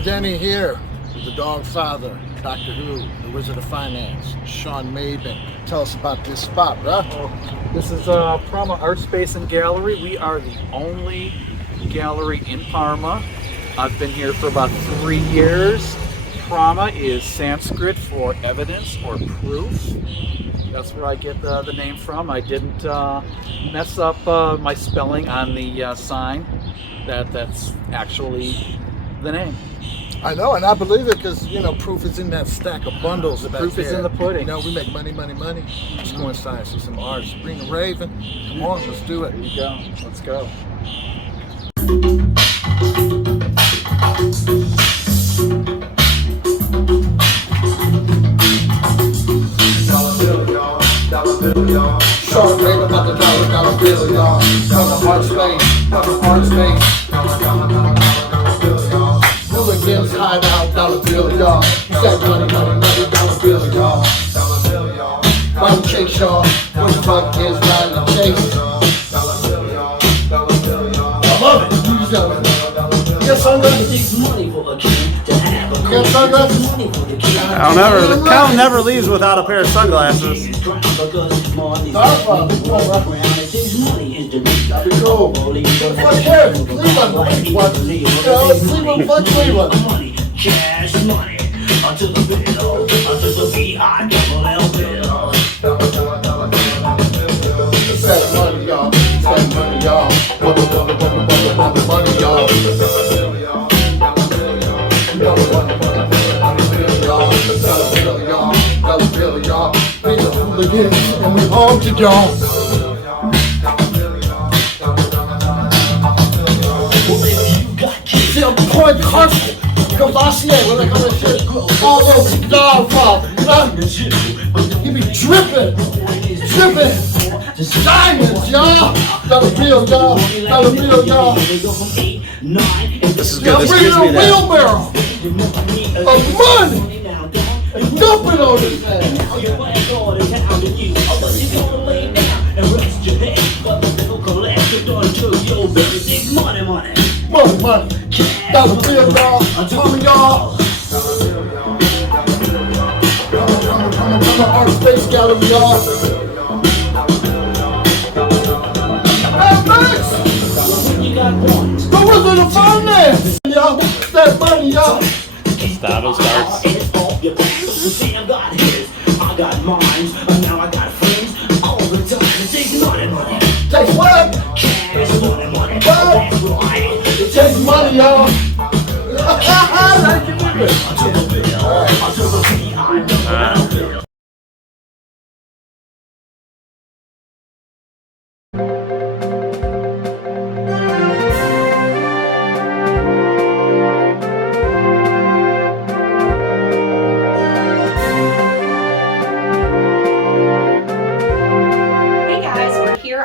Mr. Denney here with the Dog Father, Doctor Who, the Wizard of Finance, Sean Maben. Tell us about this spot, bruh. This is Prama Artspace and Gallery. We are the only gallery in Parma. I've been here for about 3 years. Prama is Sanskrit for evidence or proof. That's where I get the name from. I didn't mess up my spelling on the sign. That's actually the name. I know, and I believe it because, proof is in that stack of bundles. Proof is in the pudding. We make money. Let's go inside, see some artists. Bring a Raven. Come on, let's do it. Here you go. Let's go. Sean Maben about the dollar bill, y'all. Come to Artspace. Hooliganz hideout, dollar bill, y'all. You got money, dollar bill, y'all. Why we chase y'all? What the fuck is riding the chase? I love it. You got sunglasses? You got sunglasses? Cal never leaves without a pair of sunglasses. That'd be cool. Fuck here, Cleveland. What? Cleveland, fuck Cleveland. Cash money, until the bill, until the VI double L bill. Set money, y'all. Set money, y'all. Money, y'all. Dollar bill, y'all. We the Hooliganz, and we home to y'all. See, I'm pouring constant. Cavassier, when I come to shit, all those dog father, He be dripping. Diamonds, y'all. Dollar bill, y'all. This is good. This Bring gives a me that. wheelbarrow of money and dump it on this man. Money. Dollar bill, y'all. Tommy, y'all. Come on, Artspace Gallery, y'all. Hey, Max! The Wizard of Finance! Y'all, that money, y'all. Stado starts. I got mines, and now I got friends all the time. It takes money. Takes what? Cash money. What? That's right. It takes money, y'all. Like you with it. Until the bill, until the VI double bill.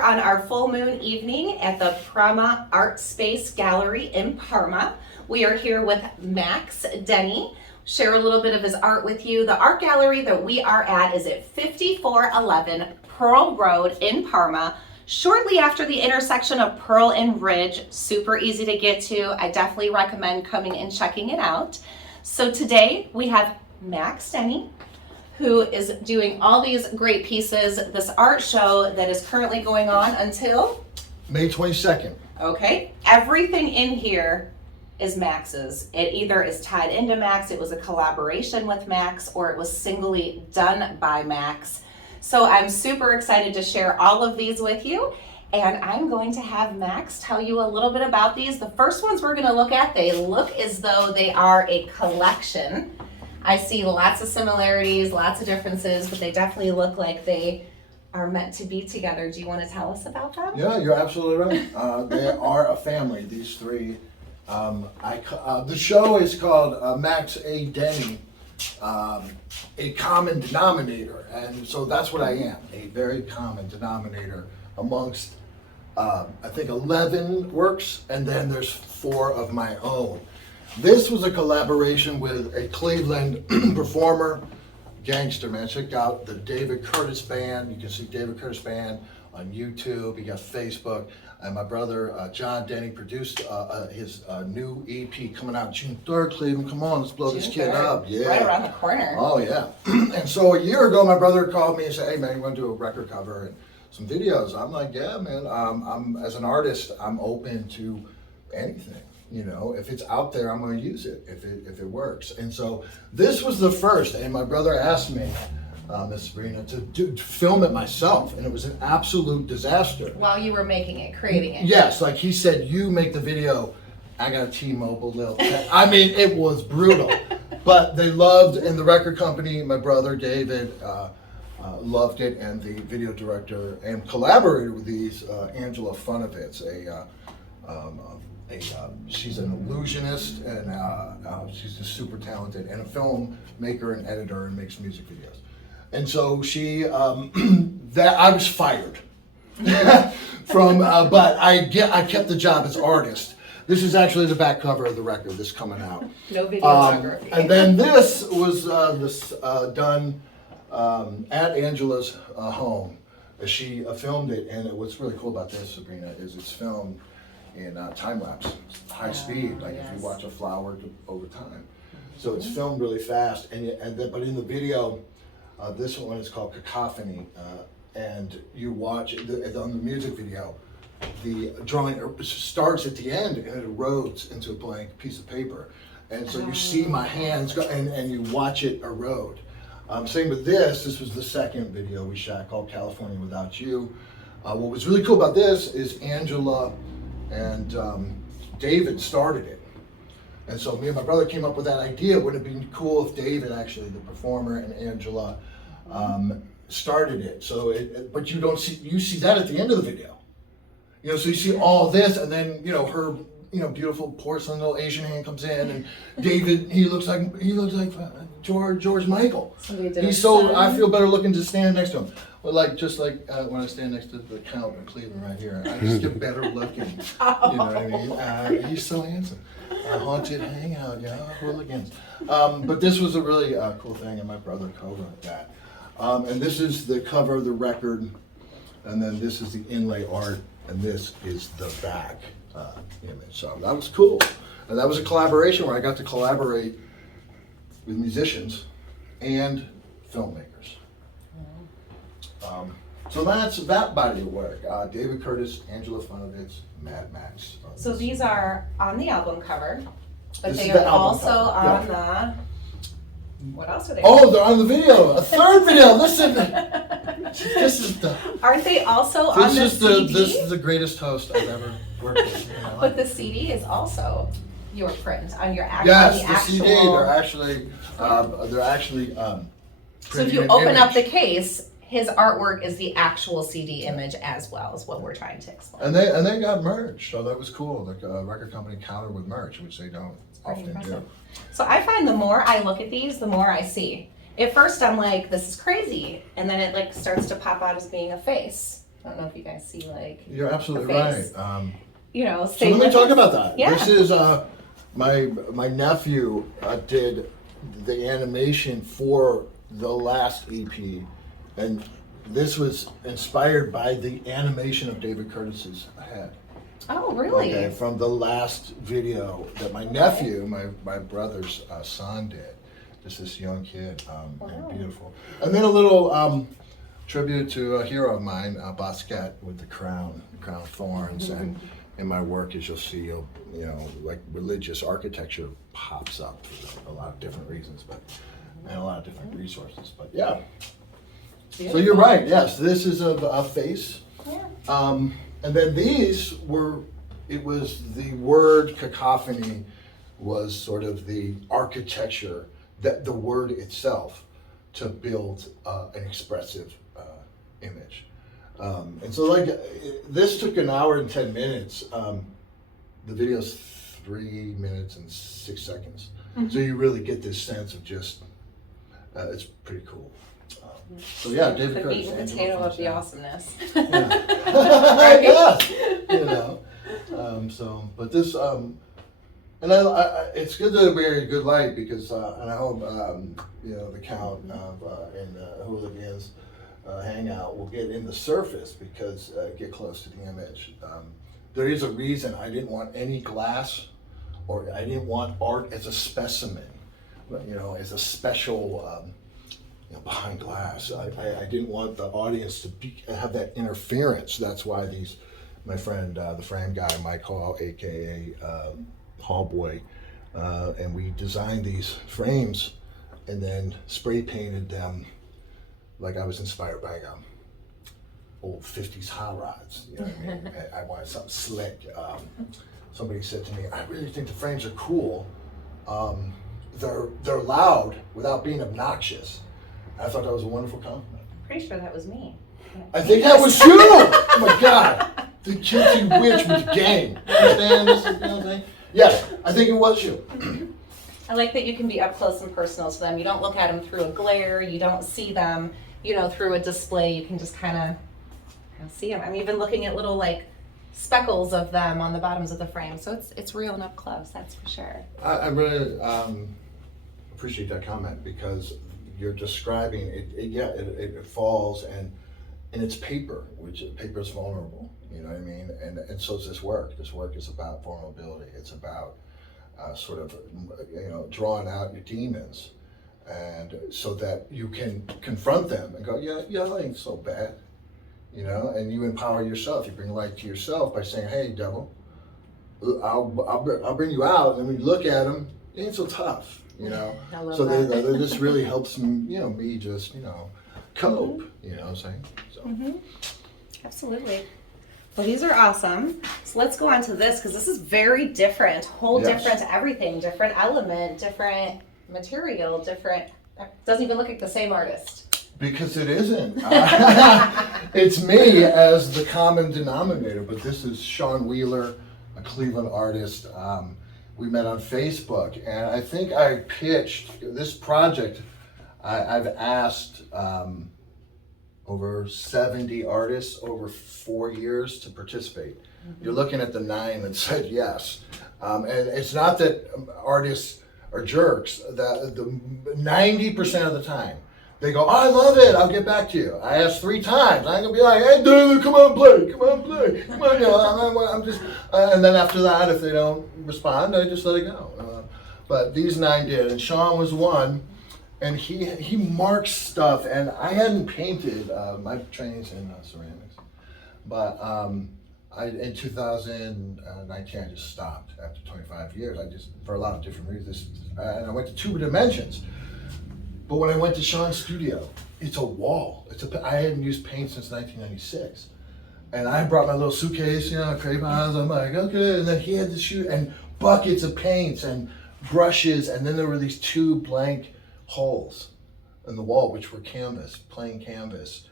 On our full moon evening at the Prama Artspace Gallery in Parma. We are here with Max Denney, share a little bit of his art with you. The art gallery that we are at is at 5411 Pearl Road in Parma, shortly after the intersection of Pearl and Ridge. Super easy to get to. I definitely recommend coming and checking it out. So today we have Max Denney, who is doing all these great pieces, this art show that is currently going on until May 22nd. Okay, everything in here is Max's. It either is tied into Max, it was a collaboration with Max, or it was singly done by Max. So I'm super excited to share all of these with you, and I'm going to have Max tell you a little bit about these. The first ones we're going to look at, they look as though they are a collection. I see lots of similarities, lots of differences, but they definitely look like they are meant to be together. Do you want to tell us about them? Yeah, you're absolutely right. They are a family, these three. The show is called Max A. Denney, a common denominator. And so that's what I am, a very common denominator amongst, I think, 11 works, and then there's 4 of my own. This was a collaboration with a Cleveland performer, gangster, man. Check out the David Curtis Band. You can see David Curtis Band on YouTube. He got Facebook. And my brother, John Denney, produced his new EP coming out June 3rd, Cleveland. Come on, let's blow this kid up. Yeah. Right around the corner. Oh, yeah. And so a year ago, my brother called me and said, hey, man, you want to do a record cover and some videos? I'm like, yeah, man. I'm as an artist, I'm open to anything. You know, if it's out there, I'm going to use it if it works. And so this was the first. And my brother asked me, Miss Sabrina, to film it myself, and it was an absolute disaster. While you were making it, creating it. Yes, like he said, you make the video. I got a T-Mobile little. I mean, it was brutal, but they loved, and the record company, my brother David, loved it, and the video director and collaborated with these Angela Funovitz, she's an illusionist, and she's just super talented, and a filmmaker and editor, and makes music videos. And so she, that I was fired from, but I kept the job as artist. This is actually the back cover of the record. This coming out. No videography. And then this was done at Angela's home. She filmed it, and what's really cool about this, Sabrina, is it's filmed in time lapse, high speed, like if you watch a flower over time. So it's filmed really fast, but in the video. This one is called Cacophony, and you watch it on the music video. The drawing starts at the end and it erodes into a blank piece of paper, and so you see my hands go, and you watch it erode. Same with this. This was the second video we shot called California Without You. What was really cool about this is Angela and David started it. And so me and my brother came up with that idea. Wouldn't it be cool if David, actually, the performer, and Angela started it? So, but you see that at the end of the video. You know, so you see all this, and then her, beautiful porcelain little Asian hand comes in, and David, he looks like George Michael. He's so I feel better looking to stand next to him. But just like when I stand next to the Count in Cleveland right here, I just get better looking. You know what I mean? He's so handsome. Haunted Hangout, Hooliganz. But this was a really cool thing, and my brother co-wrote that. And this is the cover of the record, and then this is the inlay art, and this is the back image. So that was cool. And that was a collaboration where I got to collaborate with musicians and filmmakers. So that's that body of work. David Curtis, Angela Funovitz, Mad Max. So these are on the album cover, but This they is the are album also cover, on yeah. what else are they? Oh, they're on the video. A third video. Listen, this is the. Aren't they also on the CD? This is the greatest host I've ever worked with. in my life. But the CD is also your print on your actual. Yes, the the actual. CD. They're actually. So if you open up the case, his artwork is the actual CD image as well, is what we're trying to explain. And they got merch, so that was cool. The record company countered with merch, which they don't often do. So I find the more I look at these, the more I see. At first I'm like, this is crazy, and then it starts to pop out as being a face. I don't know if you guys see You're absolutely a right. face. So Same let me talk about that. Yeah. This is my nephew did the animation for the last EP, and this was inspired by the animation of David Curtis's head. Oh, really? Okay, from the last video that my nephew, my brother's son did. Just this young kid, and beautiful. And then a little tribute to a hero of mine, Basquiat, with the crown of thorns. And in my work, as you'll see, like religious architecture pops up for a lot of different reasons, and a lot of different resources. But yeah. So you're right. Yes, this is a face. Yeah. And then it was the word cacophony was sort of the architecture, that the word itself, to build an expressive image. And so this took an hour and 10 minutes. The video's 3 minutes and 6 seconds. So you really get this sense of just, it's pretty cool. So yeah, David The Curtis. meat and potato of the awesomeness. Yeah. But this, and it's good that we're in good light because, and I hope, the Count and Hooliganz Hangout, will get in the surface because get close to the image. There is a reason I didn't want any glass, or I didn't want art as a specimen, as a special, behind glass. I didn't want the audience to have that interference. That's why my friend, the frame guy, Mike Hall, aka Hallboy, and we designed these frames and then spray painted them like I was inspired by old 50s hot rods. You know what I mean? I wanted something slick. Somebody said to me, I really think the frames are cool. They're loud without being obnoxious. I thought that was a wonderful compliment. Pretty sure that was me. I think that was you! Oh my God! The guilty witch with the game. Understand this? You know what I'm saying? Yes, I think it was you. I like that you can be up close and personal to them. You don't look at them through a glare. You don't see them, through a display. You can just kind of see them. I'm even looking at little speckles of them on the bottoms of the frame. So it's real and up close, that's for sure. I really appreciate that comment because you're describing it. It falls and it's paper, which paper is vulnerable. You know what I mean? And so is this work. This work is about vulnerability. It's about sort of drawing out your demons, and so that you can confront them and go, that ain't so bad. And you empower yourself. You bring light to yourself by saying, "Hey, devil, I'll bring you out." And then when you look at them, it ain't so tough. I love So that. this really helps me just cope. You know what I'm saying? So. Absolutely. Well, these are awesome. So let's go on to this because this is very different. Whole Yes. different everything, different element, different material, different. Doesn't even look like the same artist. Because it isn't. It's me as the common denominator, but this is Sean Wheeler, a Cleveland artist. We met on Facebook, and I think I pitched this project. I've asked over 70 artists over 4 years to participate. You're looking at the 9 that said yes. And it's not that artists are jerks. The 90% of the time, they go, I love it, I'll get back to you. I asked 3 times. I'm gonna be like, hey, dude, come on, play, come on, I'm just, and then after that, if they don't respond, I just let it go. But these 9 did, and Sean was one, and he marks stuff, and I hadn't painted. My training's in ceramics, but in 2019, I just stopped after 25 years. For a lot of different reasons, and I went to 2 dimensions. But when I went to Sean's studio, it's a wall. I hadn't used paint since 1996. And I brought my little suitcase, crayons. I'm like, okay. And then he had to shoot, and buckets of paints and brushes. And then there were these 2 blank holes in the wall, which were canvas, plain canvas.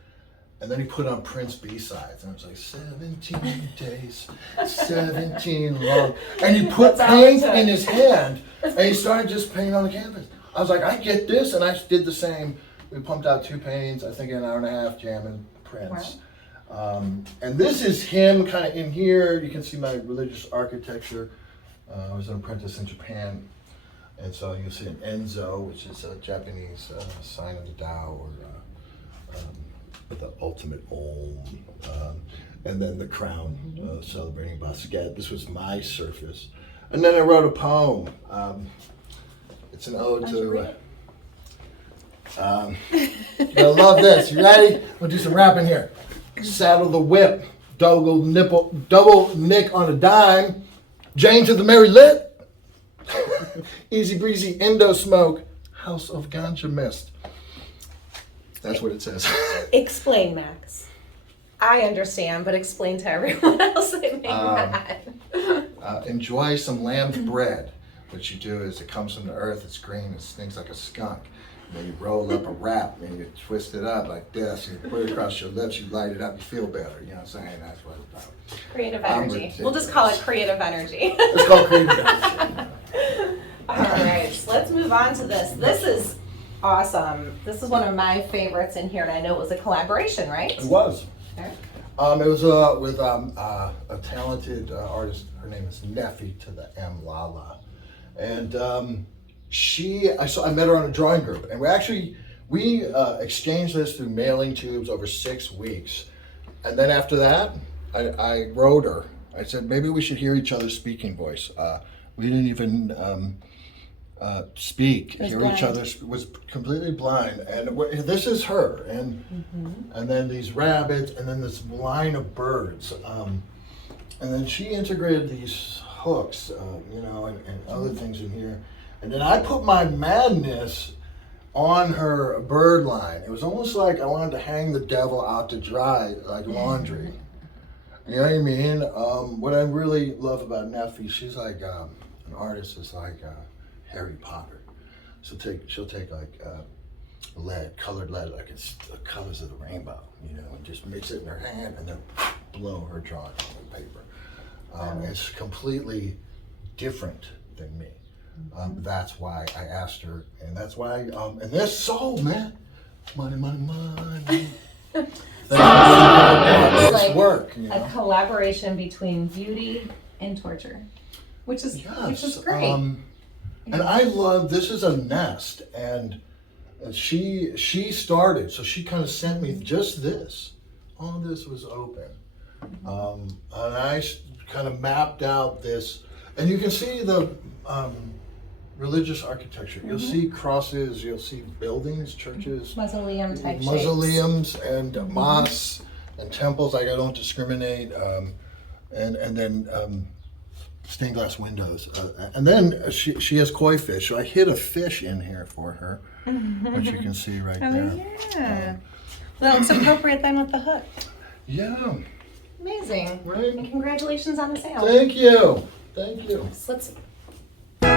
And then he put on Prince B-sides. And I was like, 17 days, 17 long. And he put paint in his hand, and he started just painting on the canvas. I was like, I get this, and I did the same. We pumped out 2 paintings, I think in an hour and a half, jamming Prince. Wow. And this is him kind of in here. You can see my religious architecture. I was an apprentice in Japan, and so you'll see an Enzo, which is a Japanese sign of the Tao, or the ultimate Om, and then the crown celebrating Basquiat. This was my surface. And then I wrote a poem. It's an ode to. You're gonna love this. You ready? We'll do some rapping here. Saddle the whip, double nick on a dime. Jane to the merry lit. Easy breezy Indo smoke. House of ganja mist. That's what it says. Explain, Max. I understand, but explain to everyone else that may not. Enjoy some lamb's bread. What you do is it comes from the earth, it's green, it stinks like a skunk. And then you roll up a wrap and you twist it up like this, you put it across your lips, you light it up, you feel better. You know what I'm saying? That's what it's about. Creative energy. We'll just call it creative energy. It's called creative energy. All right, so let's move on to this. This is awesome. This is one of my favorites in here, and I know it was a collaboration, right? It was. Okay. It was with a talented artist. Her name is Neffy to the M Lala. And I met her on a drawing group, and we We exchanged this through mailing tubes over 6 weeks. And then after that, I wrote her. I said, maybe we should hear each other's speaking voice. We didn't even speak, hear each other's, was completely blind. And this is her. And then these rabbits, and then this line of birds. And then she integrated these hooks, and other things in here. And then I put my madness on her bird line. It was almost like I wanted to hang the devil out to dry, like laundry. You know what I mean? What I really love about Neffy, she's like an artist is like Harry Potter. She'll take like lead, colored lead, like it's the colors of the rainbow, and just mix it in her hand and then blow her drawing on the paper. It's completely different than me. That's why I asked her, and that's why, and this soul, man, money, money, money. It's like work, a collaboration between beauty and torture, which is great. And I love, this is a nest, and she started, so she kind of sent me just this. All this was open. And I kind of mapped out this, and you can see the religious architecture. You'll see crosses, you'll see buildings, churches, Mausoleum type mausoleums and mosques and temples. Like I don't discriminate, and then stained glass windows, and then she has koi fish. So I hid a fish in here for her, which you can see right there. Yeah. Well, it's appropriate then with the hook. Yeah. Amazing. Right. And congratulations on the sale. Thank you. Thank you. So let's. All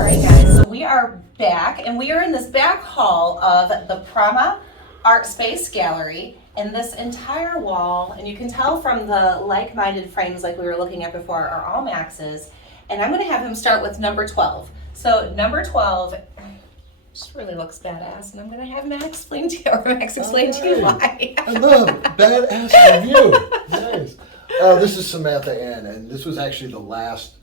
right, guys, so we are back, and we are in this back hall of the Prama Artspace Gallery, and this entire wall, and you can tell from the like-minded frames like we were looking at before, are all Max's, and I'm going to have him start with number 12. So number 12 just really looks badass, and I'm going to have Max explain to you, or Max explain to you why. I love badass review. Nice. This is Samantha Ann, and this was actually the last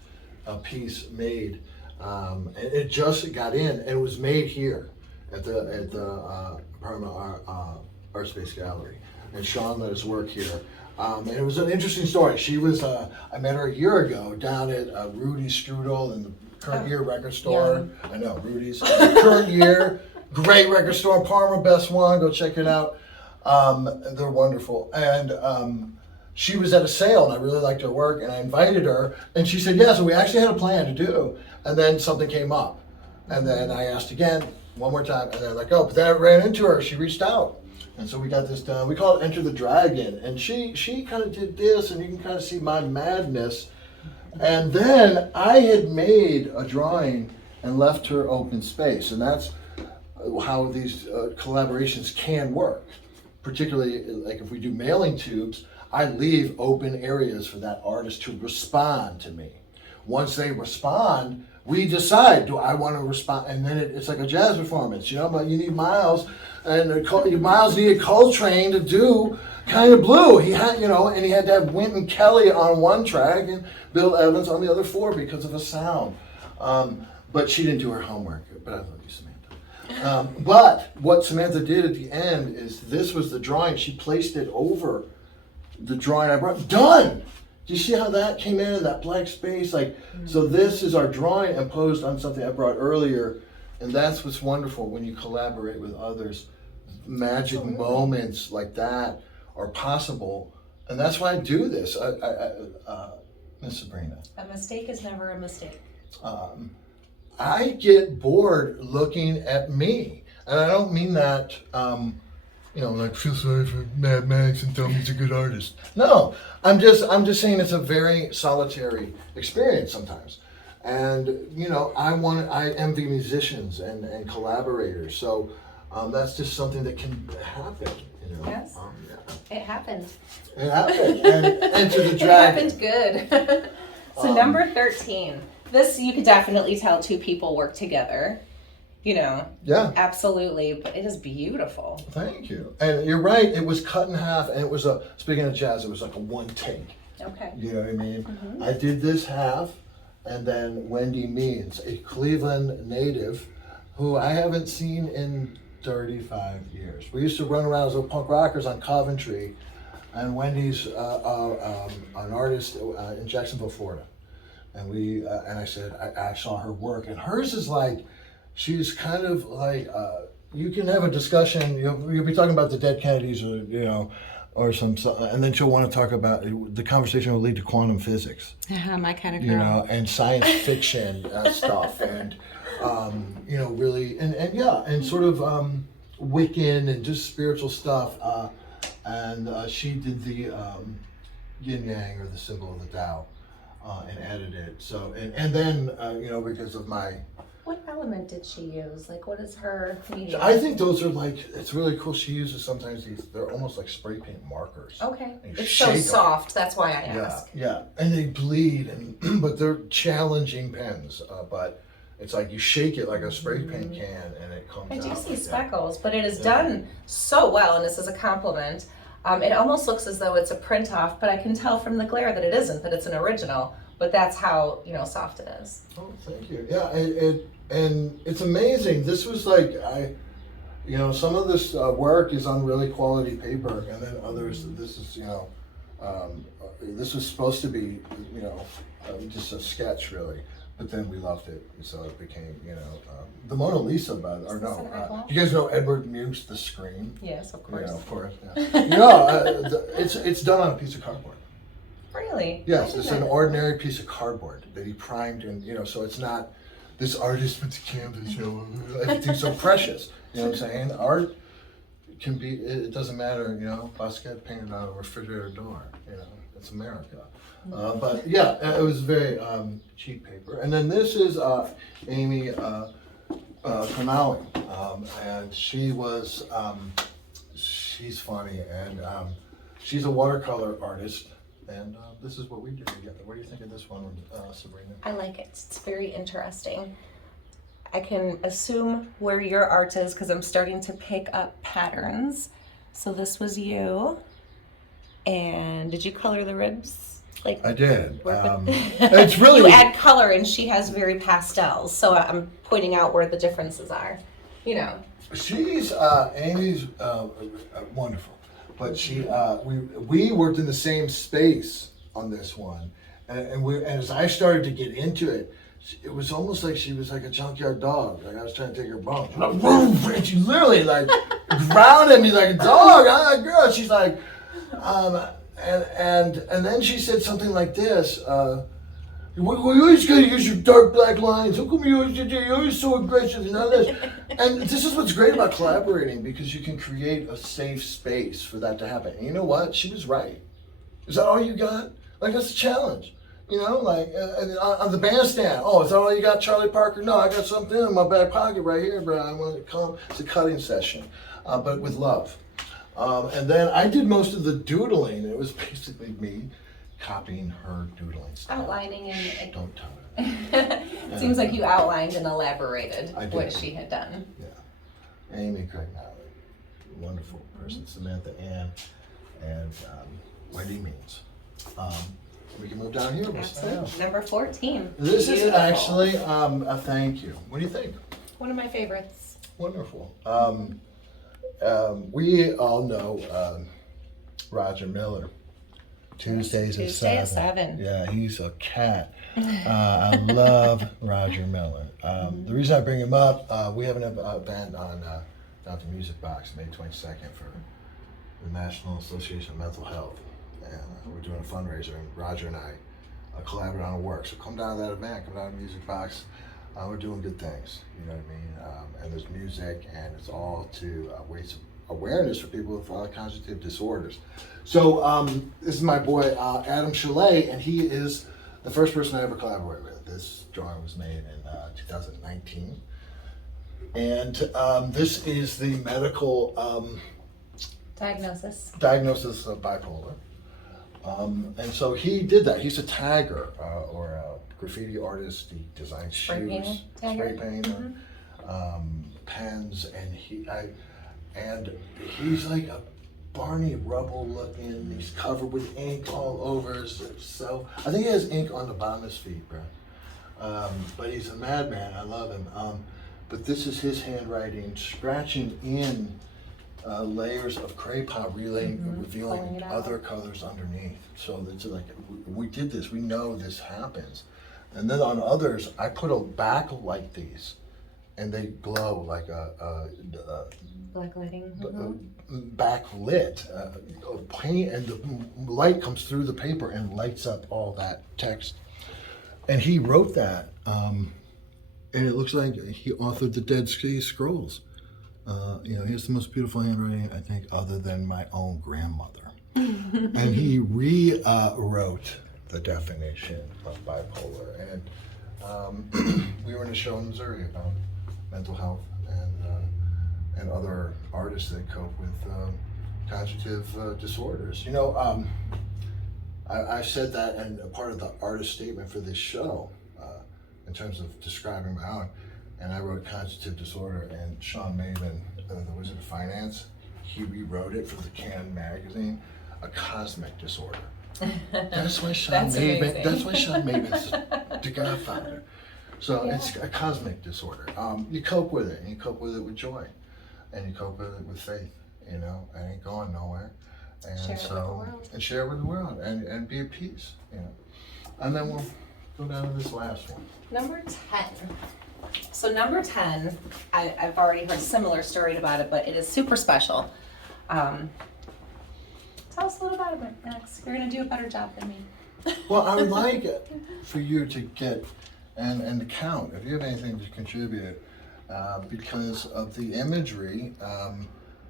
piece made. And it just got in, and it was made here at the Parma Artspace Gallery. And Sean let us work here. And it was an interesting story. She was, I met her a year ago down at Rudy's Strudel in the Current Year record store. I know, Rudy's. Current Year, great record store in Parma, best one, go check it out. They're wonderful. And she was at a sale, and I really liked her work, and I invited her, and she said, yeah, so we actually had a plan to do, and then something came up. And then I asked again, one more time, and then like, oh, but then I ran into her, she reached out. And so we got this done. We call it Enter the Dragon, and she kind of did this, and you can kind of see my madness. And then I had made a drawing and left her open space, and that's how these collaborations can work. Particularly, like if we do mailing tubes, I leave open areas for that artist to respond to me. Once they respond, we decide, do I want to respond? And then it's like a jazz performance, but you need Miles, and Miles needed Coltrane to do Kind of Blue. He had, and he had to have Wynton Kelly on one track and Bill Evans on the other 4 because of the sound. But she didn't do her homework, but I love you, Samantha. But what Samantha did at the end is this was the drawing. She placed it over the drawing I brought. Done! Do you see how that came in that black space? So this is our drawing imposed on something I brought earlier, and that's what's wonderful when you collaborate with others. Magic moments like that are possible, and that's why I do this. Miss Sabrina. A mistake is never a mistake. I get bored looking at me, and I don't mean that. Feel sorry for Mad Max and tell me he's a good artist. No, I'm just saying it's a very solitary experience sometimes, and I envy musicians and collaborators. So that's just something that can happen. Yes. It happened. It happened, and Enter the Dragon. It happened good. So number 13. This you could definitely tell 2 people work together. Yeah. Absolutely, but it is beautiful. Thank you. And you're right, it was cut in half, and it was speaking of jazz, it was like a one take. Okay. You know what I mean? Mm-hmm. I did this half, and then Wendy Means, a Cleveland native who I haven't seen in 35 years. We used to run around as little punk rockers on Coventry, and Wendy's an artist in Jacksonville, Florida. And I said, I saw her work, and hers is like, she's kind of like, you can have a discussion, you'll be talking about the dead Kennedys or some, and then she'll want to talk about, the conversation will lead to quantum physics. My kind of girl. And science fiction stuff, and really, and sort of Wiccan and just spiritual stuff. And she did the yin yang, or the symbol of the Tao, and edited it. So and then because of my. What element did she use? Like, what is her medium? I think those are like, it's really cool. She uses sometimes they're almost like spray paint markers. Okay. And you It's so shake 'em. soft. That's why I ask. Yeah, and they bleed, but they're challenging pens. But it's like you shake it like a spray paint can, and it comes I out. do see like that. speckles, but it is done so well, and this is a compliment. It almost looks as though it's a print off, but I can tell from the glare that it isn't, that it's an original. But that's how soft it is. Oh, thank you. Yeah, and it's amazing. This was like some of this work is on really quality paper, and then others. This is this was supposed to be just a sketch really, but then we loved it, so it became the Mona Lisa. You guys know Edward Munch's The Scream? Yes, of course. Of course. Yeah. It's done on a piece of cardboard. Really? Yes, it's an ordinary piece of cardboard that he primed, and so it's not this artist with the canvas, everything's so precious. You know what I'm saying? Art can be, it doesn't matter, basket painted on a refrigerator door, it's America. But yeah, it was very cheap paper. And then this is Amy Connolly, and she was, she's funny, and she's a watercolor artist. And this is what we do together. What do you think of this one, Sabrina? I like it. It's very interesting. I can assume where your art is because I'm starting to pick up patterns. So this was you. And did you color the ribs? I did. It's really you add color, and she has very pastels. So I'm pointing out where the differences are. She's Amy's wonderful. But we worked in the same space on this one, and as I started to get into it, it was almost like she was like a junkyard dog. Like I was trying to take her bone, and she literally like grounded me like a dog. I'm like, girl. She's like, and then she said something like this. We always gotta use your dark black lines. How come you're always so aggressive and all this? And this is what's great about collaborating, because you can create a safe space for that to happen. And you know what? She was right. Is that all you got? Like, that's a challenge. On the bandstand. Oh, is that all you got, Charlie Parker? No, I got something in my back pocket right here, bro. I want to come. It's a cutting session, but with love. And then I did most of the doodling. It was basically me copying her doodling style. Outlining and Don't tell her. it seems like you outlined and elaborated I did. what she had done. Yeah. Amy Craig-Nally, wonderful person. Samantha Ann, and Wendy Means. We can move down here. Absolutely. Number 14. This is Beautiful. actually a thank you. What do you think? One of my favorites. Wonderful. We all know Roger Miller. Tuesdays at 7. Yeah, he's a cat. I love Roger Miller. The reason I bring him up, we have an event on down at the Music Box, May 22nd, for the National Association of Mental Health. And we're doing a fundraiser, and Roger and I collaborate on a work. So come down to that event, come down to the Music Box. We're doing good things, you know what I mean? And there's music, and it's all to raise awareness for people with cognitive disorders. So this is my boy Adam Chalet, and he is the first person I ever collaborated with. This drawing was made in 2019. And this is the medical Diagnosis of bipolar. And so he did that. He's a tagger or a graffiti artist. He designs Spray shoes, painter. spray painter, pens, and he's like a Barney Rubble looking. He's covered with ink all over. So I think he has ink on the bottom of his feet, bro. But he's a madman. I love him. But this is his handwriting, scratching in layers of Crayon revealing Pulling it out. other colors underneath. So it's like, we did this, we know this happens. And then on others, I put a backlight these, and they glow like a Black lighting. backlit paint, and the light comes through the paper and lights up all that text. And he wrote that, and it looks like he authored the Dead Sea Scrolls. He has the most beautiful handwriting, I think, other than my own grandmother. And he rewrote the definition of bipolar. And we were in a show in Missouri about mental health and other artists that cope with cognitive disorders. I said that in a part of the artist statement for this show, in terms of describing my own. And I wrote cognitive disorder, and Sean Maven, the Wizard of Finance, he rewrote it for the Canon magazine, a cosmic disorder. That's why Sean That's Maven. amazing. That's why Sean Maven's the Godfather. So it's a cosmic disorder. You cope with it, and you cope with it with joy, and you cope with it with faith. It ain't going nowhere. And Share it with the world. And share it with the world, and be at peace. And then we'll go down to this last one. Number 10. So number 10, I've already heard a similar story about it, but it is super special. Tell us a little about it, Max. You're going to do a better job than me. Well, I would like it for you to get and to count if you have anything to contribute, because of the imagery.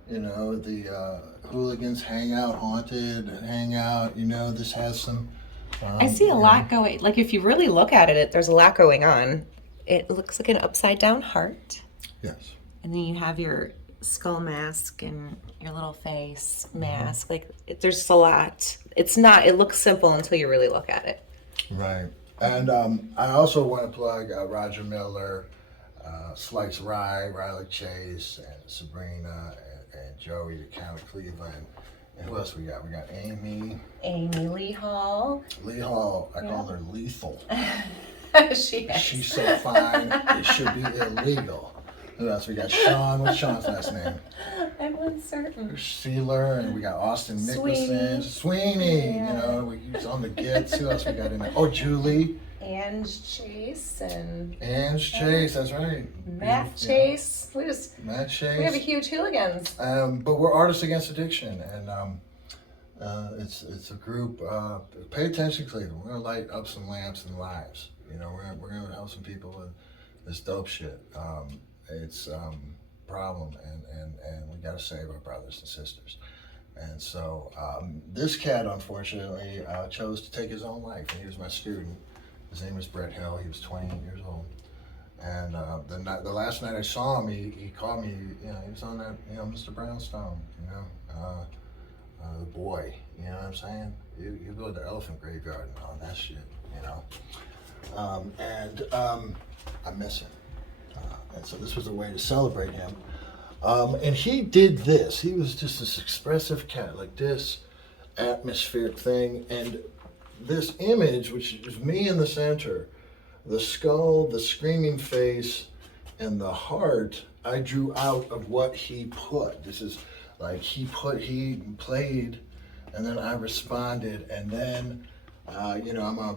The Hooliganz Hangout, Haunted Hangout. This has some. I see a lot going, like if you really look at it, there's a lot going on. It looks like an upside down heart. Yes. And then you have your skull mask and your little face mask. There's just a lot. It looks simple until you really look at it. Right. And I also want to plug Roger Miller, Slice Riley Chase, and Sabrina, and Joey, the Count of Cleveland. And who else we got? We got Amy Lee Hall. Lee Hall. I call her Lethal. She is. She's so fine, it should be illegal. Who else? We got Sean. What's Sean's last name? I'm uncertain. Sealer, and we got Austin Nicholson. Sweeney. He's on the Gits. Who else we got in there? Oh, Julie. Ange Chase and Ange Chase, that's right. Matt Chase. Matt Chase. We have a huge Hooliganz. But we're Artists Against Addiction, and it's a group. Pay attention, Cleveland. We're gonna light up some lamps and lives. We're gonna help some people with this dope shit. It's problem, and we gotta save our brothers and sisters. And so this cat, unfortunately, chose to take his own life. And he was my student. His name was Brett Hill. He was 28 years old. And the last night I saw him, he called me. He was on that, Mr. Brownstone. The boy. You know what I'm saying? You go to the elephant graveyard and all that shit. I miss him. And so this was a way to celebrate him. And he did this. He was just this expressive cat, like this atmospheric thing. And this image, which is me in the center, the skull, the screaming face, and the heart, I drew out of what he put. This is like he played, and then I responded, and then, I'm a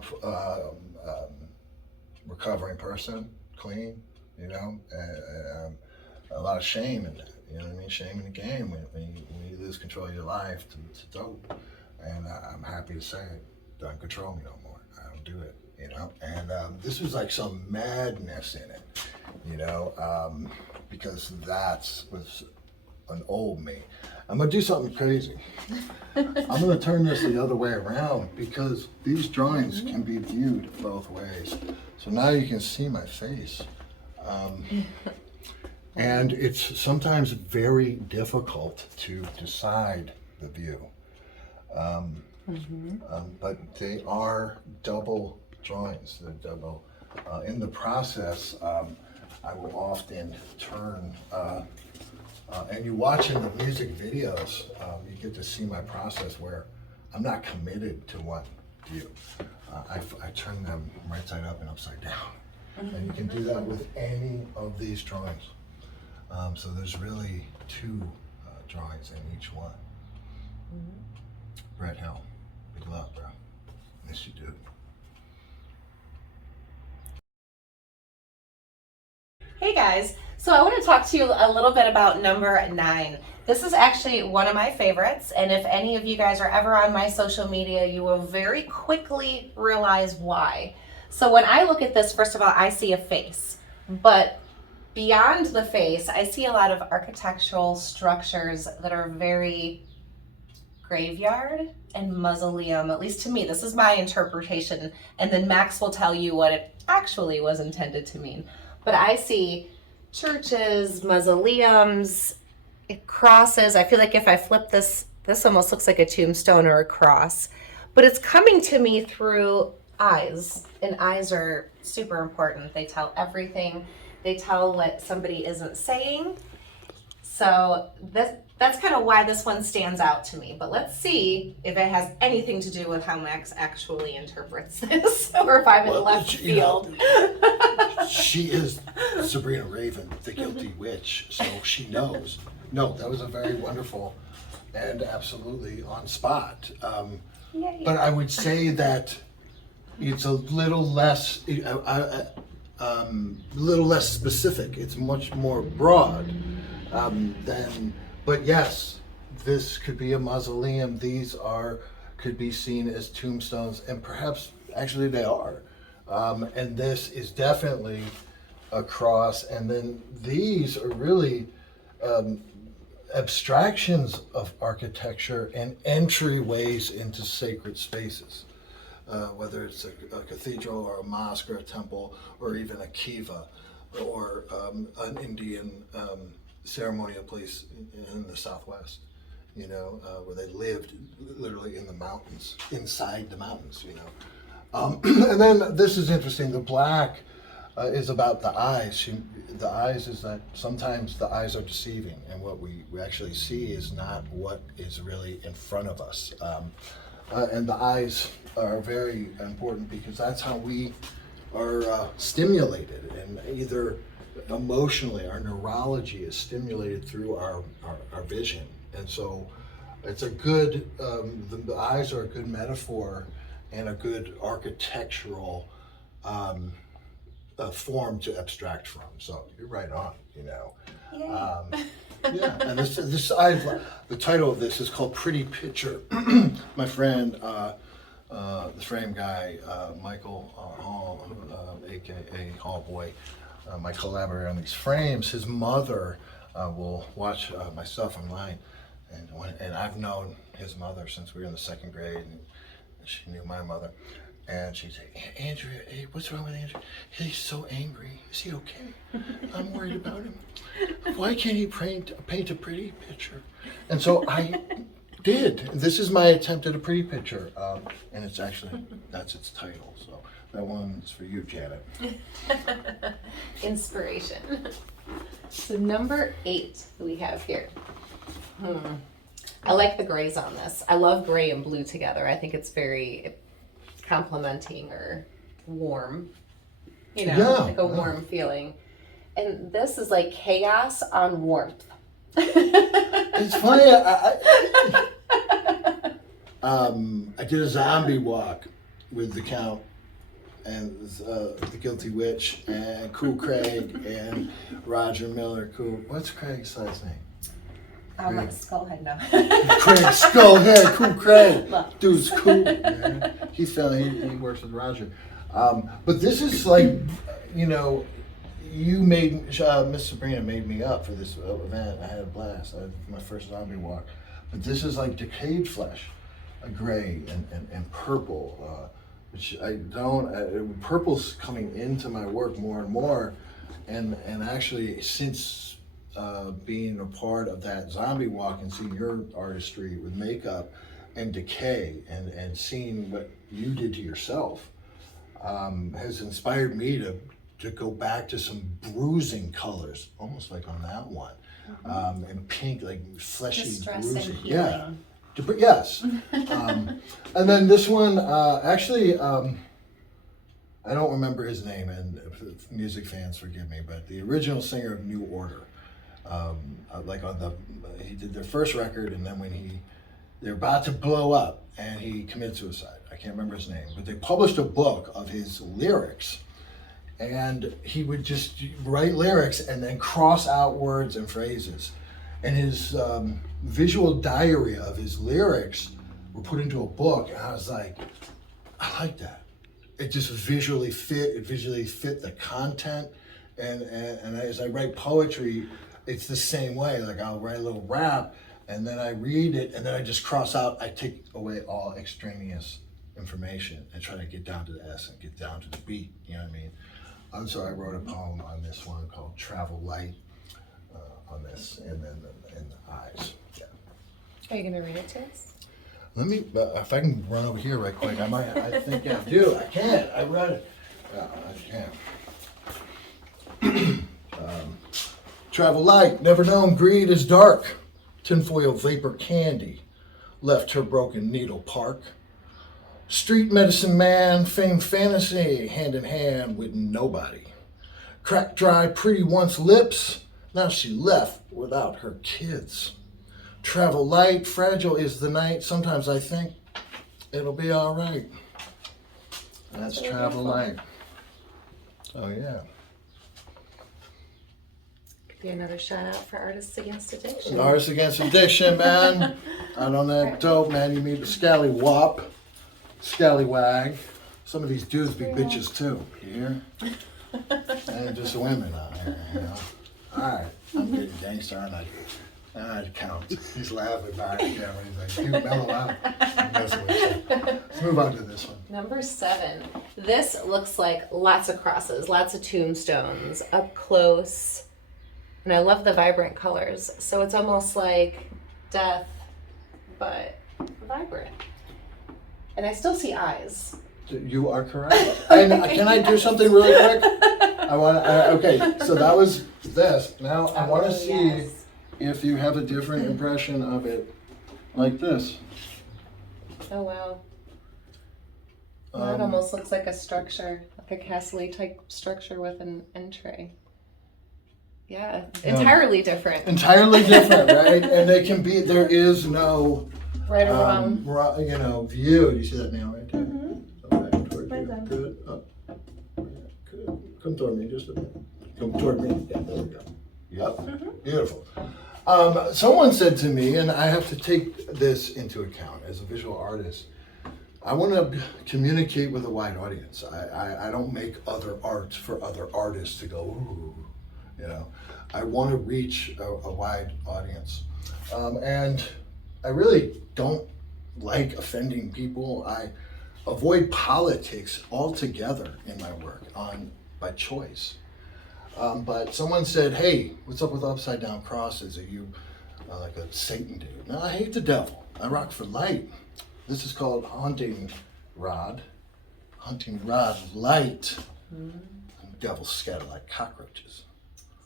recovering person, clean, a lot of shame in that, shame in the game when you lose control of your life to dope. And I'm happy to say it doesn't control me no more. I don't do it, And this was like some madness in it, because that was an old me. I'm gonna do something crazy. I'm gonna turn this the other way around because these drawings can be viewed both ways. So now you can see my face. And it's sometimes very difficult to decide the view. But they are double drawings. They're double. In the process, I will often turn, and you watch in the music videos, you get to see my process where I'm not committed to one view. I turn them right side up and upside down. And you can do that with any of these drawings. So there's really 2 drawings in each one. Brett Hill, big love, bro. Yes, you do. Hey guys, so I want to talk to you a little bit about number 9. This is actually one of my favorites, and if any of you guys are ever on my social media, you will very quickly realize why. So when I look at this, first of all, I see a face, but beyond the face, I see a lot of architectural structures that are very graveyard and mausoleum, at least to me. This is my interpretation, and then Max will tell you what it actually was intended to mean. But I see churches, mausoleums, crosses. I feel like if I flip this, this almost looks like a tombstone or a cross. But it's coming to me through eyes, and eyes are super important. They tell everything. They tell what somebody isn't saying. So that's kind of why this one stands out to me. But let's see if it has anything to do with how Max actually interprets this, or if I'm in left field. She is Sabrina Raven, the guilty witch, so she knows. No, that was a very wonderful and absolutely on spot. But I would say that it's a little less, specific. It's much more broad than. But yes, this could be a mausoleum. These could be seen as tombstones, and perhaps actually they are. And this is definitely a cross. And then these are really abstractions of architecture and entryways into sacred spaces. Whether it's a cathedral or a mosque or a temple or even a kiva or an Indian ceremonial place in the Southwest, where they lived literally in the mountains, inside the mountains, And then this is interesting. The black is about the eyes. The eyes is that sometimes the eyes are deceiving, and what we actually see is not what is really in front of us. And the eyes are very important because that's how we are stimulated, and either emotionally, our neurology is stimulated through our vision. And so it's a good, the eyes are a good metaphor and a good architectural form to abstract from. So you're right on, Yeah, and the title of this is called Pretty Picture. My friend, the frame guy, Michael Hall, aka Hall Boy, my collaborator on these frames, his mother will watch my stuff online, and I've known his mother since we were in the 2nd grade, and she knew my mother. And she'd say, Andrea, hey, what's wrong with Andrea? He's so angry. Is he okay? I'm worried about him. Why can't he paint a pretty picture? And so I did. This is my attempt at a pretty picture. And it's actually, that's its title. So that one's for you, Janet. Inspiration. So number 8 we have here. I like the grays on this. I love gray and blue together. I think it's very complimenting or warm, like a warm feeling. And this is like chaos on warmth. It's funny. I did a zombie walk with the Count and the Guilty Witch and Cool Craig and Roger Miller. What's Craig's last name? Like Skullhead now. Craig Skullhead, Cool Craig. Dude's cool, man. He works with Roger. But this is like, you made, Miss Sabrina made me up for this event. I had a blast. I had my first zombie walk. But this is like decayed flesh, a gray and purple, which I don't, purple's coming into my work more and more. And actually, since being a part of that zombie walk and seeing your artistry with makeup and decay and seeing what you did to yourself has inspired me to go back to some bruising colors, almost like on that one, and pink, like fleshy Distress bruising. and healing. Yes. And then this one, actually, I don't remember his name, and if music fans forgive me, but the original singer of New Order, he did their first record, and then when they're about to blow up, and he committed suicide. I can't remember his name, but they published a book of his lyrics, and he would just write lyrics and then cross out words and phrases, and his visual diary of his lyrics were put into a book, and I was like, I like that. It just visually fit. It visually fit the content, and as I write poetry, it's the same way. Like I'll write a little rap, and then I read it, and then I just cross out. I take away all extraneous information and try to get down to the essence, get down to the beat. You know what I mean? So I wrote a poem on this one called "Travel Light" on this, and then the eyes. Yeah. Are you gonna read it to us? Let me, if I can run over here right quick, I think I do. I can't. I read it. I can't. Travel light, never known greed is dark. Tinfoil vapor candy left her broken needle park. Street medicine man, fame fantasy, hand in hand with nobody. Cracked dry pretty once lips, now she left without her kids. Travel light, fragile is the night. Sometimes I think it'll be all right. That's travel light. Oh yeah. Could be another shout out for Artists Against Addiction. Artists Against Addiction, man. Out on that dope, man. You meet the scallywop, scallywag. Some of these dudes be bitches too. You hear? And just women out here, you know. All right, I'm getting gangster, aren't I? I count. He's laughing back at camera. He's like, dude, mellow out. Let's move on to this one. Number 7. This looks like lots of crosses, lots of tombstones, up close. And I love the vibrant colors. So it's almost like death, but vibrant. And I still see eyes. You are correct. And can I do something really quick? Okay, so that was this. Now I want to see if you have a different impression of it, like this. Oh wow. That almost looks like a structure, like a castle type structure with an entry. Yeah, entirely different. Entirely different, right? And there is no right or wrong. View. Do you see that nail right there? Mm-hmm. Okay, toward you. Good. Up. Good. Come toward me just a bit. Come toward me. Yeah, there we go. Yep. Mm-hmm. Beautiful. Someone said to me, and I have to take this into account as a visual artist, I want to communicate with a wide audience. I don't make other art for other artists to go, ooh, you know. I want to reach a wide audience. And I really don't like offending people. I avoid politics altogether in my work by choice. But someone said, hey, what's up with upside down crosses? Are you like a Satan dude? No, I hate the devil. I rock for light. This is called hunting rod. Hunting rod light. And the devils scatter like cockroaches.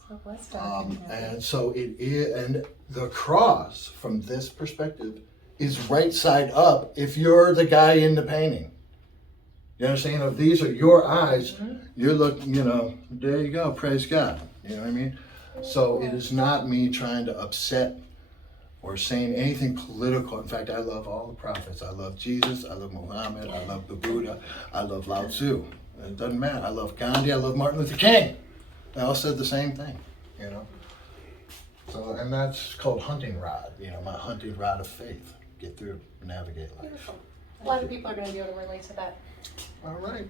So what's dark in here? And so it is, and the cross from this perspective is right side up if you're the guy in the painting. You understand? If these are your eyes, you're looking, there you go, praise God. You know what I mean? So it is not me trying to upset or saying anything political. In fact, I love all the prophets. I love Jesus, I love Muhammad, I love the Buddha, I love Lao Tzu. It doesn't matter. I love Gandhi, I love Martin Luther King. They all said the same thing, So, and that's called hunting rod, my hunting rod of faith. Get through, navigate life. Beautiful. A lot of people are going to be able to relate to that. All right.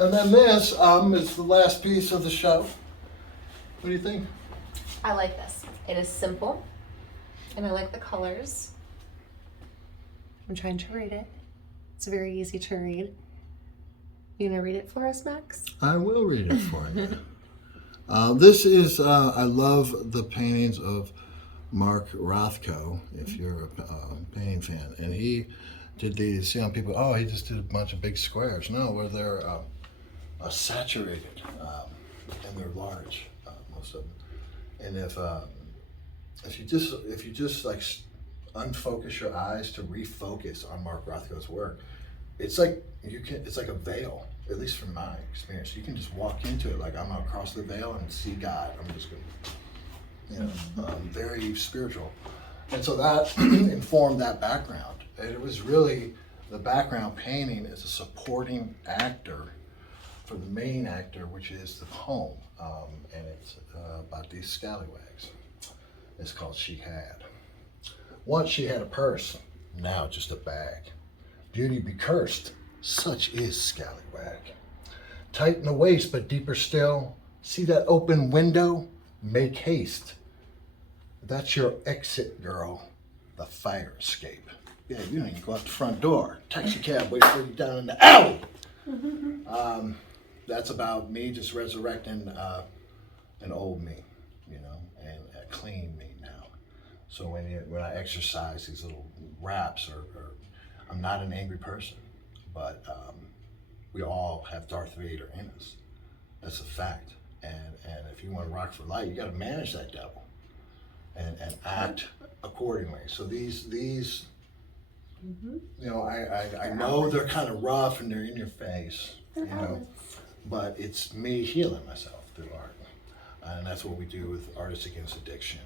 And then this is the last piece of the show. What do you think? I like this. It is simple, and I like the colors. I'm trying to read it. It's very easy to read. You gonna read it for us, Max? I will read it for you. This is, I love the paintings of Mark Rothko, if you're a painting fan. And he did these, people, he just did a bunch of big squares. No, where they're saturated, and they're large, most of them. And if you just like unfocus your eyes to refocus on Mark Rothko's work, it's like a veil. at least from my experience, you can just walk into it like I'm gonna cross the veil and see God. I'm just gonna, very spiritual. And so that informed that background. And it was really, the background painting is a supporting actor for the main actor, which is the poem. And it's about these scallywags. It's called She Had. Once she had a purse, now just a bag. Beauty be cursed, such is scallywag. Tight in the waist, but deeper still. See that open window? Make haste. That's your exit, girl. The fire escape. Yeah, you don't even go out the front door. Taxi cab waits for you down in the alley. That's about me just resurrecting an old me, and a clean me now. So when I exercise these little raps, or I'm not an angry person, but we all have Darth Vader in us. That's a fact. And if you want to rock for light, you got to manage that devil and act accordingly. So these I know they're kind of rough and they're in your face, but it's me healing myself through art. And that's what we do with Artists Against Addiction.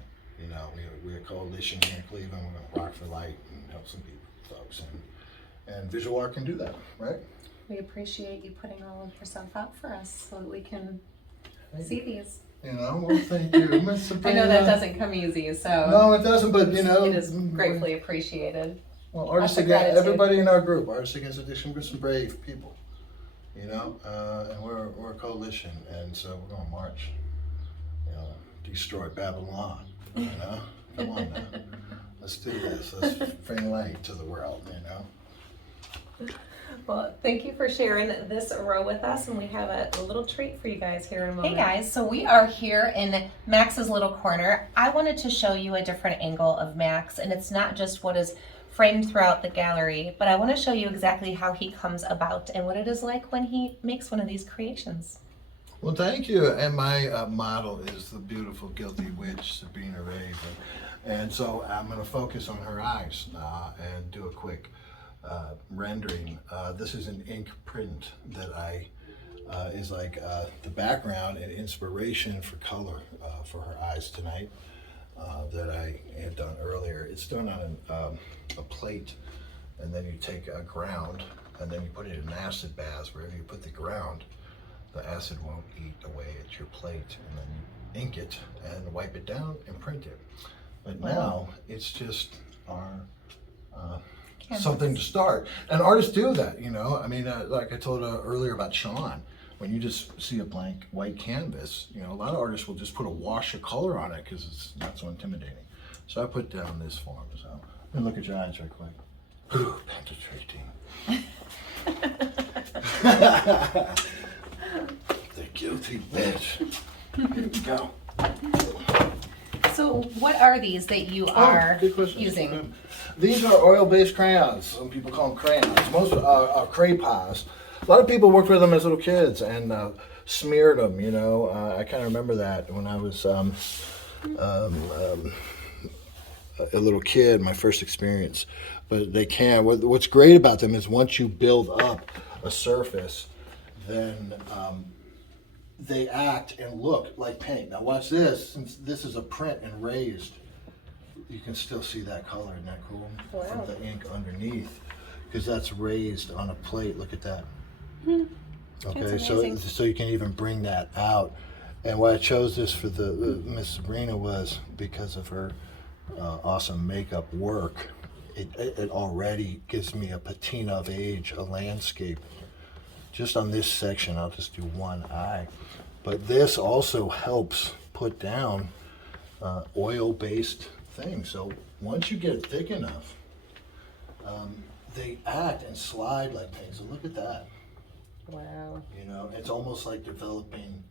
We're a coalition here in Cleveland. We're going to rock for light and help some people, folks. And visual art can do that, right? We appreciate you putting all of yourself out for us so that we can see these. Well, thank you, Miss Sabrina. I know that doesn't come easy, so No, it doesn't, but it is gratefully appreciated. Well, Artists Against, everybody in our group, Artists Against Addiction, we're some brave people, and we're a coalition, and so we're going to march, destroy Babylon, Come on now, let's do this. Let's bring light to the world, Well, thank you for sharing this row with us, and we have a little treat for you guys here in a moment. Hey guys, so we are here in Max's little corner. I wanted to show you a different angle of Max, and it's not just what is framed throughout the gallery, but I want to show you exactly how he comes about and what it is like when he makes one of these creations. Well, thank you. And my model is the beautiful Guilty Witch, Sabrina Raven. And so I'm going to focus on her eyes and do a quick rendering. This is an ink print that is like the background and inspiration for color for her eyes tonight that I had done earlier. It's done on a plate, and then you take a ground and then you put it in an acid bath. Wherever you put the ground, the acid won't eat away at your plate, and then you ink it and wipe it down and print it. But now it's just our something to start. And artists do that, like I told earlier about Sean, when you just see a blank white canvas, a lot of artists will just put a wash of color on it because it's not so intimidating. So I put down this form. So let me look at your eyes right quick. Ooh, penetrating. The Guilty Witch. Here we go. So what are these that you are good question. using? These are oil-based crayons. Some people call them crayons. Most are crayons. A lot of people worked with them as little kids and smeared them. I kind of remember that when I was a little kid, my first experience. But they can. What's great about them is once you build up a surface, then they act and look like paint. Now watch this. Since this is a print and raised, you can still see that color. Isn't that cool? Wow. From the ink underneath, because that's raised on a plate. Look at that. Okay, so you can even bring that out. And why I chose this for the Miss Sabrina was because of her awesome makeup work. It already gives me a patina of age, a landscape. Just on this section, I'll just do one eye. But this also helps put down oil-based things. So once you get it thick enough, they act and slide like paint. So look at that. Wow. It's almost like developing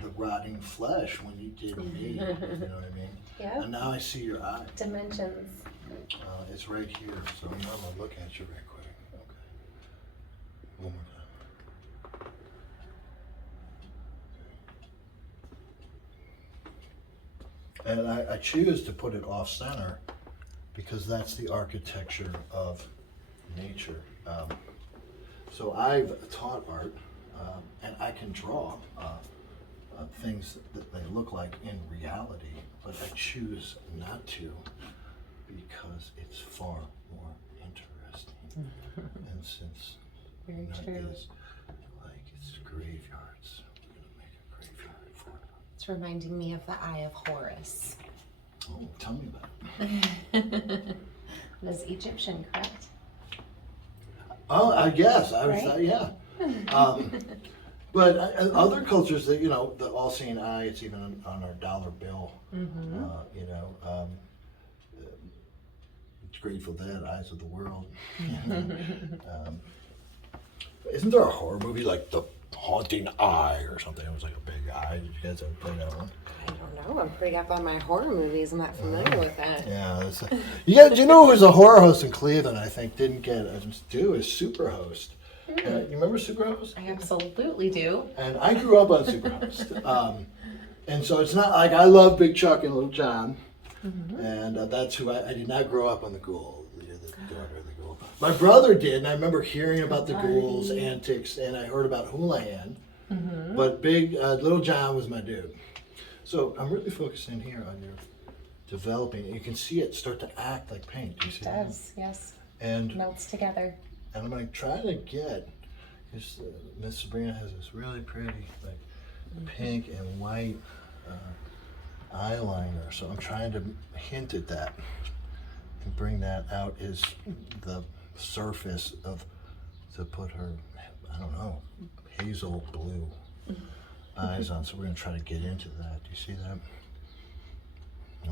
the rotting flesh when you did me. You know what I mean? Yeah. And now I see your eye. Dimensions. It's right here. So I'm gonna look at you right quick. Okay. One more time. And I choose to put it off center because that's the architecture of nature. So I've taught art and I can draw things that they look like in reality, but I choose not to because it's far more interesting. And since Very that true. is like it's graveyards, we're gonna make a graveyard for it. It's reminding me of the Eye of Horus. Oh, tell me about it. It is Egyptian, correct? Oh, I guess I was Right? yeah. But other cultures that the all-seeing eye, it's even on our dollar bill. It's Grateful Dead, Eyes of the World. Isn't there a horror movie like The Haunting Eye or something? It was like a big eye. Did you guys ever play that one? I don't know. I'm pretty up on my horror movies. I'm not familiar with that. Yeah, yeah. Do you know who's a horror host in Cleveland? I think didn't get is Superhost. You remember Superhost? I absolutely do. And I grew up on Superhost, and so it's not like I love Big Chuck and Little John, and that's who I did not grow up on the Ghoul, the daughter of the Ghoul. My brother did, and I remember hearing about the Ghoul's antics, and I heard about Hooliganz, but Little John was my dude. So I'm really focusing here on your developing. You can see it start to act like paint. Do you see It that? does, yes. And Melts together. I'm going to try to get, because Miss Sabrina has this really pretty, like, pink and white eyeliner. So I'm trying to hint at that and bring that out as the surface to put her, I don't know, hazel blue eyes on. So we're going to try to get into that. Do you see that?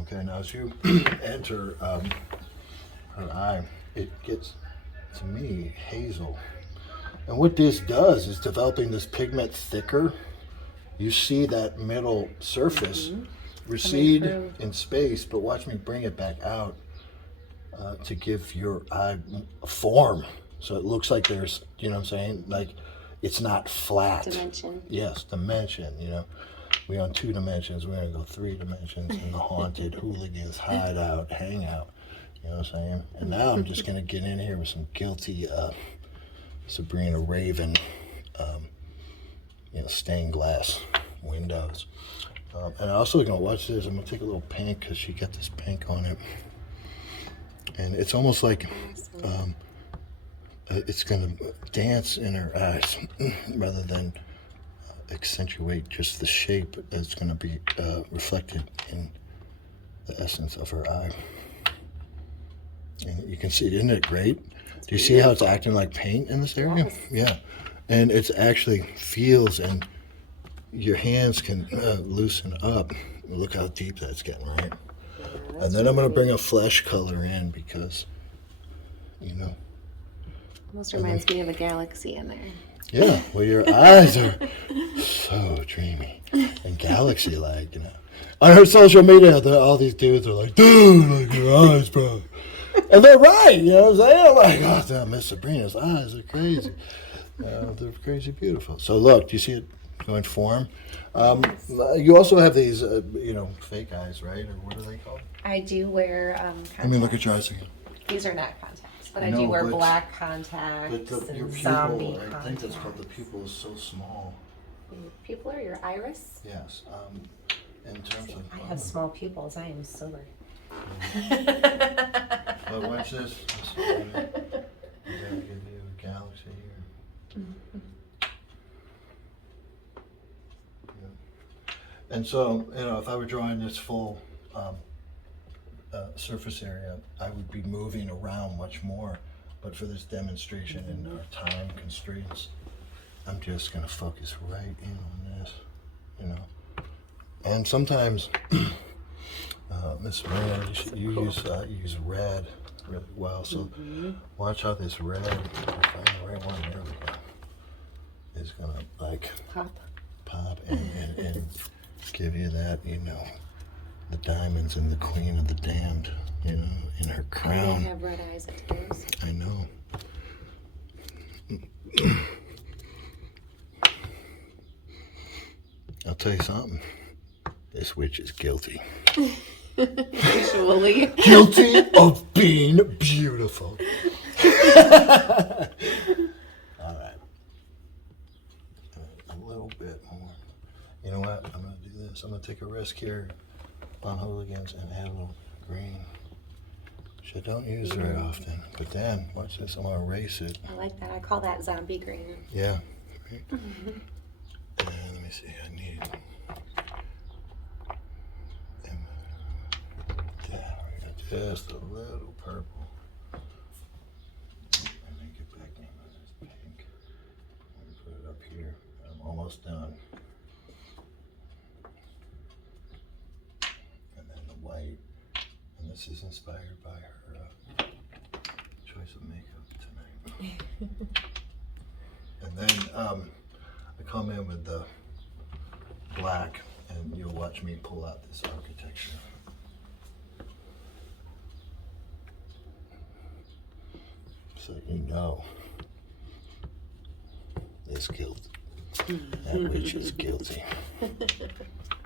Okay, now as you enter her eye, it gets, to me, hazel. And what this does is developing this pigment thicker. You see that middle surface recede in space, but watch me bring it back out to give your eye a form. So it looks like there's, you know what I'm saying? Like it's not flat. Dimension. Yes, dimension, We on 2 dimensions, we're gonna go 3 dimensions in the haunted Hooliganz hideout, hangout. You know what I'm saying? And now I'm just gonna get in here with some guilty Sabrina Raven, stained glass windows. And I'm also gonna watch this. I'm gonna take a little pink because she got this pink on it, and it's almost like it's gonna dance in her eyes rather than accentuate just the shape. It's gonna be reflected in the essence of her eye. And you can see, isn't it great? Do you see how it's acting like paint in this area? Yes. Yeah. And it's actually feels, and your hands can loosen up. Look how deep that's getting, right? And then I'm going to bring a flesh color in because, Almost reminds me of a galaxy in there. Yeah, well, your eyes are so dreamy and galaxy-like, On her social media, all these dudes are like, dude, look at your eyes, bro. And they're right, you know what I'm saying? I'm like, oh, damn, Miss Sabrina's eyes are crazy. They're crazy beautiful. So look, do you see it going form? You also have these, fake eyes, right? Or what are they called? I do wear contacts. Let me look at your eyes again. These are not contacts, but I I do know, wear but- black contacts But your and zombie pupil, I contacts. think that's called the pupil, is so small. Your pupil or your iris? Yes. In terms of. I have small pupils. I am silver. But watch this. I'm gonna give you a galaxy here. Yeah. And so, if I were drawing this full surface area, I would be moving around much more. But for this demonstration and our time constraints, I'm just going to focus right in on this, And sometimes, Miss Sabrina, you use red really well. So watch how this red, if I find the right one, there we go, is going to pop and give you that, the diamonds and the queen of the damned, in her I crown. have red eyes at times. I know. I'll tell you something. This witch is guilty. Usually. Guilty of being beautiful. All right. You know what? I'm gonna do this. I'm gonna take a risk here on Hooliganz and add a little green. Which I don't use very often. But then, watch this. I'm gonna erase it. I like that. I call that zombie green. Yeah. And let me see. I need. Just a little purple. And then get back in this pink. And put it up here. I'm almost done. And then the white. And this is inspired by her choice of makeup tonight. And then I come in with the black, and you'll watch me pull out this architecture. So you know, this guilt. That witch is guilty.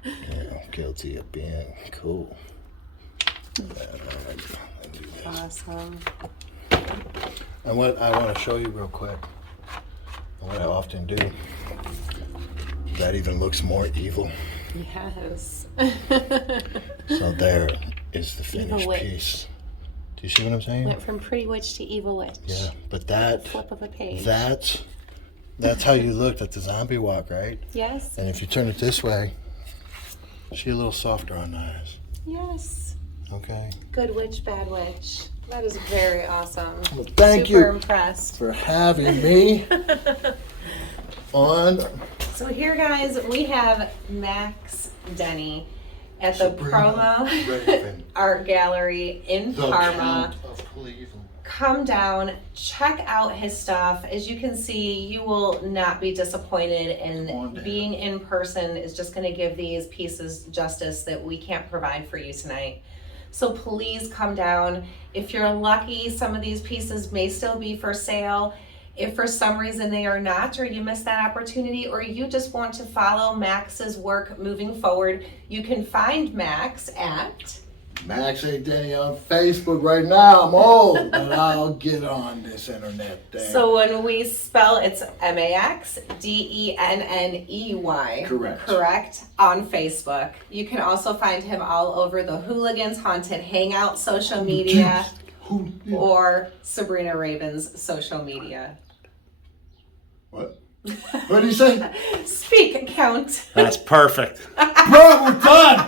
Yeah, guilty of being cool. I do this. Awesome. And what I want to show you real quick, and what I often do, that even looks more evil. Yes. So there is the Evil finished witch. piece. Do you see what I'm saying? Went from pretty witch to evil witch. Yeah, but that, Flip of a page. that's how you looked at the zombie walk, right? Yes. And if you turn it this way, she a little softer on the eyes. Yes. Okay. Good witch, bad witch. That is very awesome. Well, thank Super you impressed. for having me on. So here, guys, we have Max Denney at the Sabrina Raven. Prama Art Gallery in The Parma. Count of Cleveland. Come down, check out his stuff. As you can see, you will not be disappointed, On and down. being in person is just going to give these pieces justice that we can't provide for you tonight. So please come down. If you're lucky, some of these pieces may still be for sale. If for some reason they are not, or you missed that opportunity, or you just want to follow Max's work moving forward, you can find Max at Max A. Denney on Facebook right now. I'm old, but I'll get on this internet thing. So when we spell, it's MaxDenney. Correct. On Facebook. You can also find him all over the Hooliganz Haunted Hangout social media or Sabrina Raven's social media. What? What did he say? Speak, Count. That's perfect. Bro, we're done.